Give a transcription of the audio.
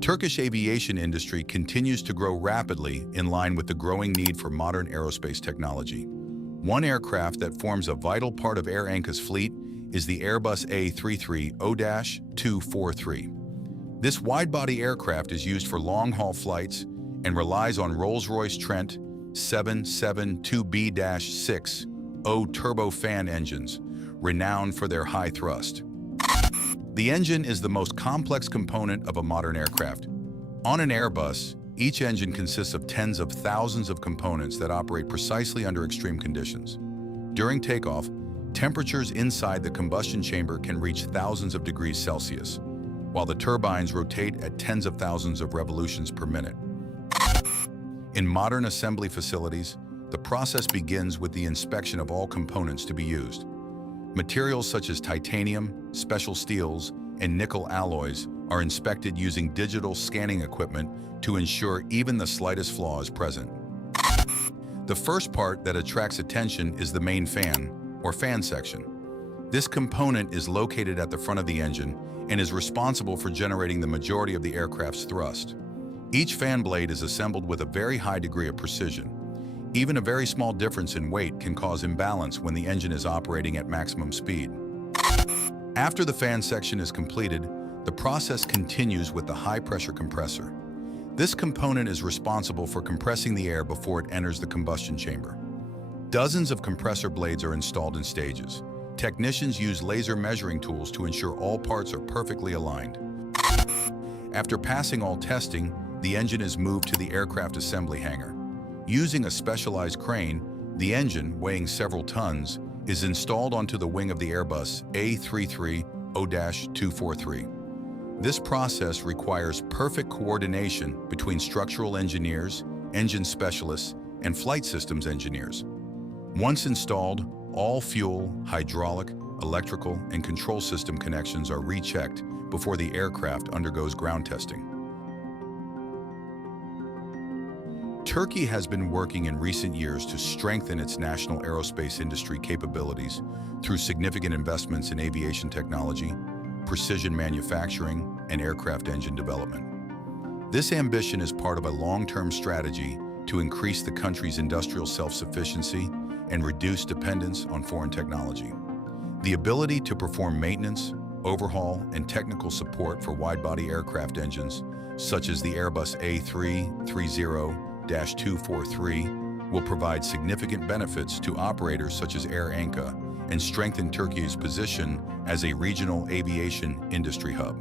Turkish aviation industry continues to grow rapidly in line with the growing need for modern aerospace technology. One aircraft that forms a vital part of Air Anka's fleet is the Airbus A330-243. This wide-body aircraft is used for long-haul flights and relies on Rolls-Royce Trent 772B-6 turbofan engines, renowned for their high thrust. The engine is the most complex component of a modern aircraft. On an Airbus, each engine consists of tens of thousands of components that operate precisely under extreme conditions. During takeoff, temperatures inside the combustion chamber can reach thousands of degrees Celsius, while the turbines rotate at tens of thousands of revolutions per minute. In modern assembly facilities, the process begins with the inspection of all components to be used. Materials such as titanium, special steels, and nickel alloys are inspected using digital scanning equipment to ensure even the slightest flaw is present. The first part that attracts attention is the main fan, or fan section. This component is located at the front of the engine and is responsible for generating the majority of the aircraft's thrust. Each fan blade is assembled with a very high degree of precision. Even a very small difference in weight can cause imbalance when the engine is operating at maximum speed. After the fan section is completed, the process continues with the high-pressure compressor. This component is responsible for compressing the air before it enters the combustion chamber. Dozens of compressor blades are installed in stages. Technicians use laser measuring tools to ensure all parts are perfectly aligned. After passing all testing, the engine is moved to the aircraft assembly hangar. Using a specialized crane, the engine, weighing several tons, is installed onto the wing of the Airbus A330-243. This process requires perfect coordination between structural engineers, engine specialists, and flight systems engineers. Once installed, all fuel, hydraulic, electrical, and control system connections are rechecked before the aircraft undergoes ground testing. Turkey has been working in recent years to strengthen its national aerospace industry capabilities through significant investments in aviation technology, precision manufacturing, and aircraft engine development. This ambition is part of a long-term strategy to increase the country's industrial self-sufficiency and reduce dependence on foreign technology. The ability to perform maintenance, overhaul, and technical support for wide-body aircraft engines, such as the Airbus A330-243, will provide significant benefits to operators such as Air Anka and strengthen Turkey's position as a regional aviation industry hub.